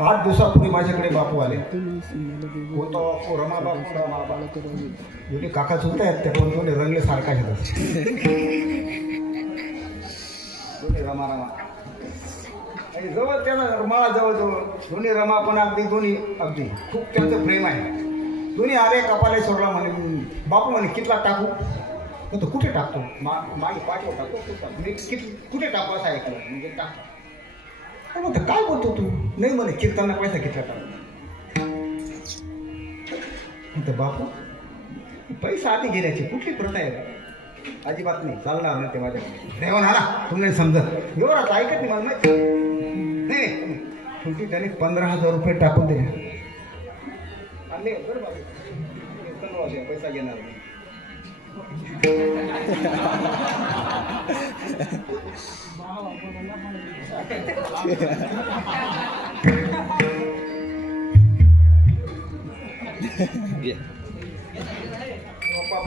8 दिवसापूर्वी माझ्याकडे बापू आले. होतो रमा बापू दोन्ही काका चुलत आहेत, त्या दोन्ही रंगले सारखा घेतात. दोन्ही रमा रमा आणि जवळ त्यांना मला जवळजवळ दोन्ही रमा पण अगदी दोन्ही अगदी खूप त्यांचं प्रेम आहे. दोन्ही आले कपाले सोडला म्हणे बापू म्हणे कितला टाकू तो कुठे टाकतो मागे पाठव टाकतो मी कुठे टाकू असं ऐकलं म्हणजे टाकतो म्हणतो काय बोलतो तू नाही म्हणे कीर्तनला पैसा कितला टाकतो म्हणतो बापू पैसा आधी घेण्याची कुठली प्रथा आहे अजिबात नाही चालणार नाही ते माझ्याकडे देवा ना तुम्ही समजत एवढाच ऐकत नाही मला नाही शेवटी त्याने 15,000 रुपये टाकून दिले आणले बरं बाबू पैसा घेणार नाही.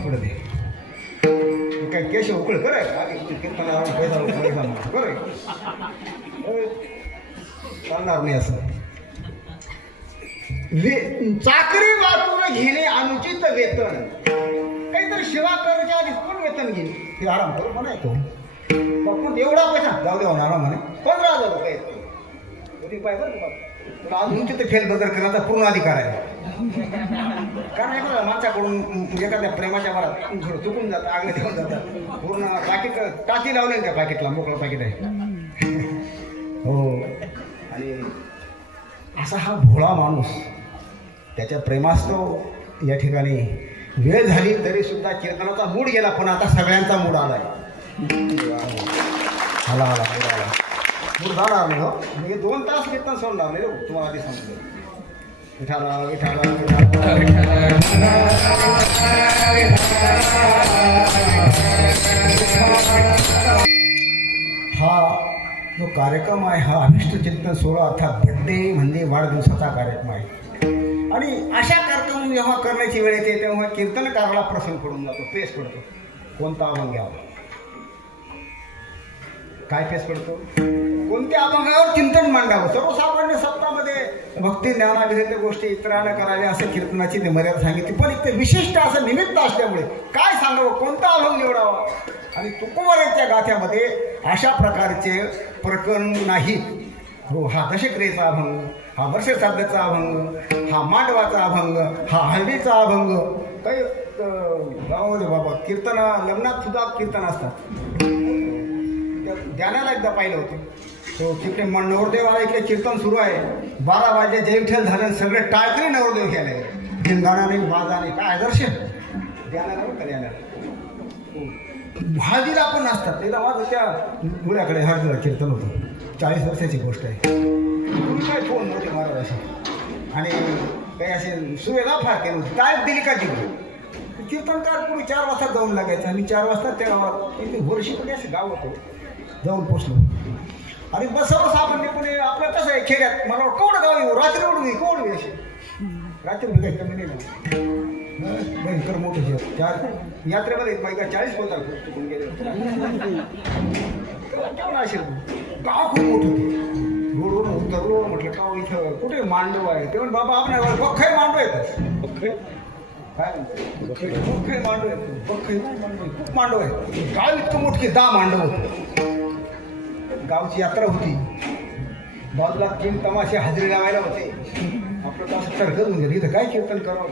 पुढे दे काय केश उकळ करे पैसा करे चालणार नाही असं. चाकरी वाचून घेणे अनुचित वेतन काहीतरी सेवा करायच्या आधी कोण वेतन घेईल हे आराम करू म्हणायचो पण एवढा पैसा जाऊ दे होणार म्हणे 15,000 रुपये रुपये बरं अनुचित फेरबदल करण्याचा पूर्ण अधिकार आहे. कारण एखाद्या माणसाकडून एखाद्या प्रेमाच्या भरात थोडं चुकून जातं आग्रह देऊन जातं पूर्ण पाकिट टाकी लावले त्या पाकिटला मोकळं पाकिट आहे हो. आणि असा हा भोळा माणूस त्याच्या प्रेमास्तव या ठिकाणी वेळ झाली तरी सुद्धा कीर्तनाचा मूड गेला पण आता सगळ्यांचा मूड आलाय आला आला आला मूड जाणार नाही हो म्हणजे 2 तास कीर्तन सोडणार नाही हो तुम्हाला आधी सांगतो. विठाला विठाला हा जो कार्यक्रम आहे हा अभिष्ट चिंतन सोहळा अर्थात बड्डे म्हणजे वाढदिवसाचा कार्यक्रम आहे. आणि अशा कार्यक्रम जेव्हा करण्याची वेळ येते तेव्हा कीर्तनकाराला प्रसंग पडून जातो पेस पडतो कोणता अभंग घ्यावा काय पेस पडतो कोणत्या अभंगावर चिंतन मांडावं. सर्वसामान्य सप्ताहामध्ये भक्ती ज्ञानाविषयी गोष्टी इतरांना कराव्या असं कीर्तनाची मर्यादा सांगितली पण इथे विशिष्ट असं निमित्त असल्यामुळे काय सांगावं कोणता अभंग निवडावा. आणि तुकोबाराच्या गाथ्यामध्ये अशा प्रकारचे प्रकरण नाहीत. हो हा दशक्रियेचा अभंग हा वर्षश्राद्धाचा अभंग हा मांडवाचा अभंग हा हळदीचा अभंग काही गावामध्ये बाबा कीर्तन लग्नात सुद्धा कीर्तन असतात. ध्यानाला एकदा पाहिलं होतं तो तिकडे नवरदेव आला इकडे कीर्तन सुरू आहे 12 वाजे जयविठ्ठल झालं सगळे टाळकरी नवरदेव घ्यायला धिंगाणा नाही बाजा नाही काय आदर्श ध्यानाला करायला हळदीला पण असतात एकदा माझं त्या मुलाकडे हळदीला कीर्तन होतं 40 वर्षाची गोष्ट आहे. काय फोन नव्हते महाराज असे आणि काही असे सुविधा फार केली होती काय दिली का दिली कीर्तनकार पुढे 4 वाजता जाऊन लागायचं आणि 4 वाजता त्या गावात इथे वर्षीपणे असं गाव होतं जाऊन पोचलो आणि बस सर्वसामान्यपणे आपलं कसं आहे खेड्यात मला कोण गाव येऊ रात्री उडवी कोण येऊ अशी रात्री काही कमी नाही भयंकर मोठं शहर 4 यात्रेमध्ये बायका 40 पोहोचाल चुकून गेले असेल गाव खूप मोठं होतं रोडवरून उतरलो म्हटलं गाव इथं कुठे मांडव आहे ते पण बाबा आपण बख्खाई मांडव येतात बख्खाई काय बख्खाई मांडव आहे बख्खाई खूप मांडव आहे गाव इतकं मोठं की 10 मांडव होतं. गावची यात्रा होती बाजूला 3 तमाशे हजेरी लावायला होते आपलं तास तर करून गेलं इथं काय कीर्तन करावं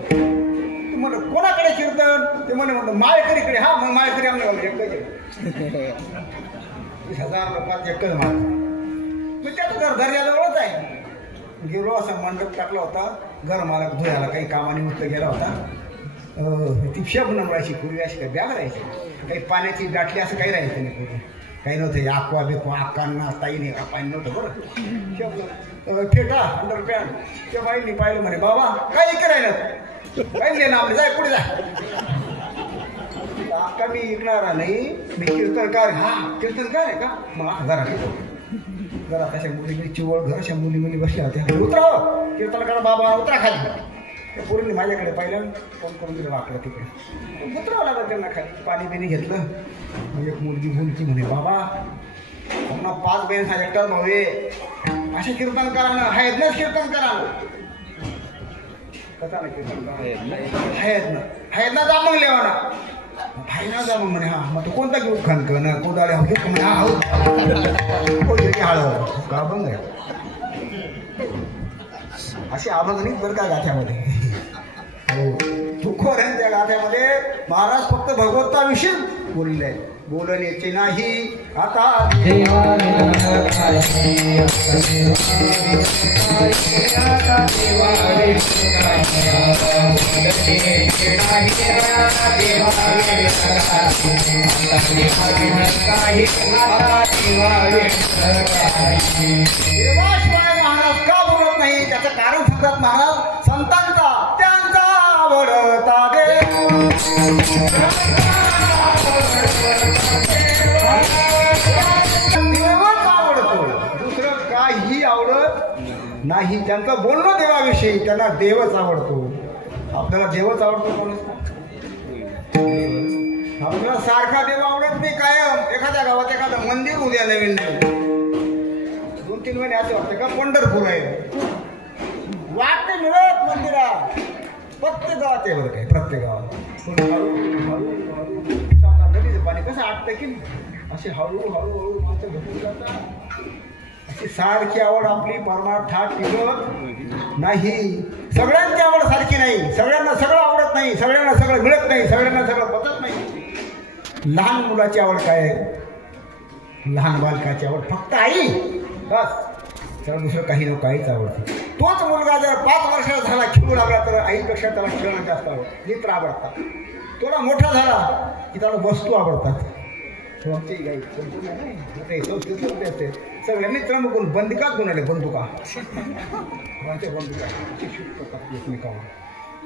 म्हणलं कोणाकडे कीर्तन ते म्हणलं माळकरीकडे हा मग माळकरी आम्ही एकच 20,000 लोकांत एकच माळ मग त्यात घर दर्याजवळच आहे गेलो असा मंडप टाकला होता घर मालक धुयाला काही कामानिमित्त गेला होता ती शेप बनवायची पूर्वी अशी काही बॅग राहायची काही पाण्याची बाटली असं काही राहायचं नाही पूर्वी काही नव्हतं आक्वा बिकवा अक्कांना ताईने का पाणी नव्हतं बरं फेटा अंडरपॅन्ट त्या बाईंनी पाहिलं म्हणे बाबा काय करायला काही नाही ना आपले जाय पुढे जाय अक्का मी ऐकणारा नाही मी कीर्तनकार हा कीर्तनकार आहे का मग घरात अशा मुली चिवळ घर अशा मुली बसल्या होत्या उतरा कीर्तनकार बाबा उतरा खाली त्या पोरीने माझ्याकडे पाहिलं फोन करून दिलं वाटलं तिकडे उतरावं लागलं त्यांना खाली पाणी बिणी घेतलं म्हणजे एक मुलगी बोलती म्हणे बाबा त्यांना 5 बहिणी एकटाच भाऊ आहे असे कीर्तन करानं हयदनंच कीर्तन करानं कसा नाही कीर्तन हयदनं जा मग लेवाना भाईना जा मग म्हणे हा मग तो कोणता घेऊ खणखण कोदाळे म्हणे हा हळू का बंद आहे अशी अभंगणीत बरं का गाथ्यामध्ये हो तुकोर आहे त्या गाथ्यामध्ये महाराज फक्त भगवंताविषयी बोलले आहे बोलण्याचे नाही आता देवाशिवाय महाराज का बोलत नाही त्याचं कारण सांगतात महाराज संतांचा त्यांचा आवडता देवच आवडतो दुसरं काही आवडत नाही त्यांचं बोलणं देवाविषयी त्यांना देवच आवडतो आपल्याला देवच आवडतो कोणच आपल्याला सारखा देव आवडत नाही कायम एखाद्या गावात एखादं मंदिर उद्या नवीन 2-3 महिने असे वाटते का पंढरपूर आहे वाटते मिळत मंदिरात प्रत्येक गावात आहे बरं काय प्रत्येक गावात नदीचं पाणी कसं आटतं की अशी हळूहळू माणसं भेटून जातात अशी सारखी आवड आपली परमार्थात टिकत नाही सगळ्यांची आवड सारखी नाही सगळ्यांना सगळं आवडत नाही सगळ्यांना सगळं मिळत नाही सगळ्यांना सगळं पचत नाही लहान मुलाची आवड काय आहे लहान बालकाची आवड फक्त आई बस त्याला दुसरं काही न काहीच आवडतं तोच मुलगा जर 5 वर्षाचा झाला खेळू लागला तर आईपेक्षा त्याला खेळणं जास्त आवडतं मित्र आवडतात थोडा मोठा झाला की त्याला वस्तू आवडतात आमची गाई संपूर्ण असते सगळ्यांनी त्रंबकून बंदिकाच गुणाले बंदुका एकमेकावर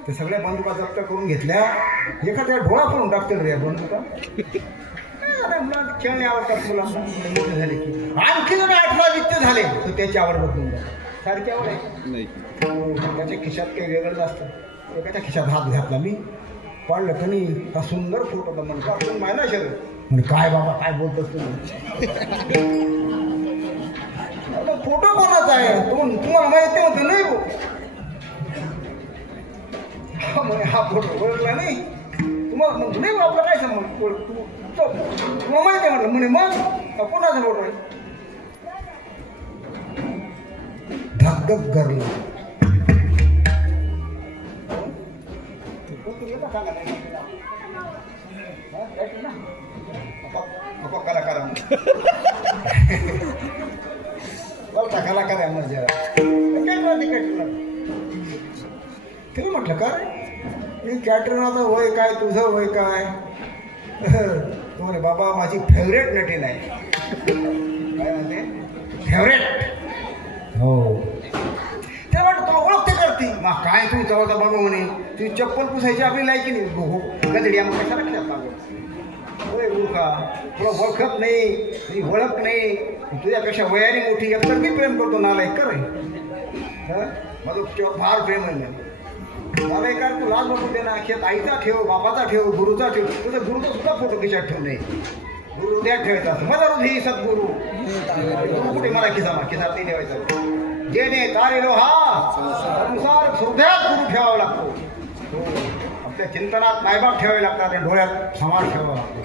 ते सगळ्या बंदुका जप्त करून घेतल्या एखाद्या डोळा करून टाकते रे बंदुका मुलांना खेळणे आवडतात मुलांना मोठे झाले की आणखी जर 18-20 झाले तर त्याची आवड बदलून जाते सारखी आवड आहे त्याच्या खिशात काही वेगळं नसतं एकाच्या खिशात हात घातला मी पाडलं कणी हा सुंदर फोटो होता म्हणून माहिती शरीर म्हणजे काय बाबा काय बोलतोस तू फोटो कोणाचा आहे तुम्हाला माहिती होतं नाही म्हणे हा फोटो ओळखला नाही तुम्हाला नाही आपलं काय सांग तुला माहिती आहे म्हटलं म्हणे मग कोणाचा फोटो आहे धगधग गरला कलाकार आहे मजा तुम्ही म्हटलं का मी कॅटरिनाचं वय काय तुझं वय काय तुम्हाला बाबा माझी फेवरेट नटी नाही काय म्हणते फेवरेट हो ते म्हणतो तुला ओळखते करते मग काय तुम्ही जवळचा बाबा म्हणे तुम्ही चप्पल पुसायची आपली लायकी नाही हो गदड्या मग कशा लक्षात लागलं होय का तुला ओळखत नाही मी ओळख नाही तुझ्यापेक्षा वयाने मोठी एकतर मी प्रेम करतो नालायक कर माझं तुझ्यावर फार प्रेम आहे नालायकार तू लाज बघू दे ना खेत आईचा ठेव बापाचा ठेव गुरुचा ठेव तुझं गुरुचा सुद्धा फोटो खिशात ठेव नाही गुरु हृदयात ठेवायचा माझा हृदय सद्गुरू कुठे मला खिसात नाही ठेवायचा जेणे तारेलो हा अनुसार हृदयात गुरु ठेवावा लागतो आपल्या चिंतनात मायबाप ठेवावे लागतात आणि डोळ्यात समाज ठेवावा लागतो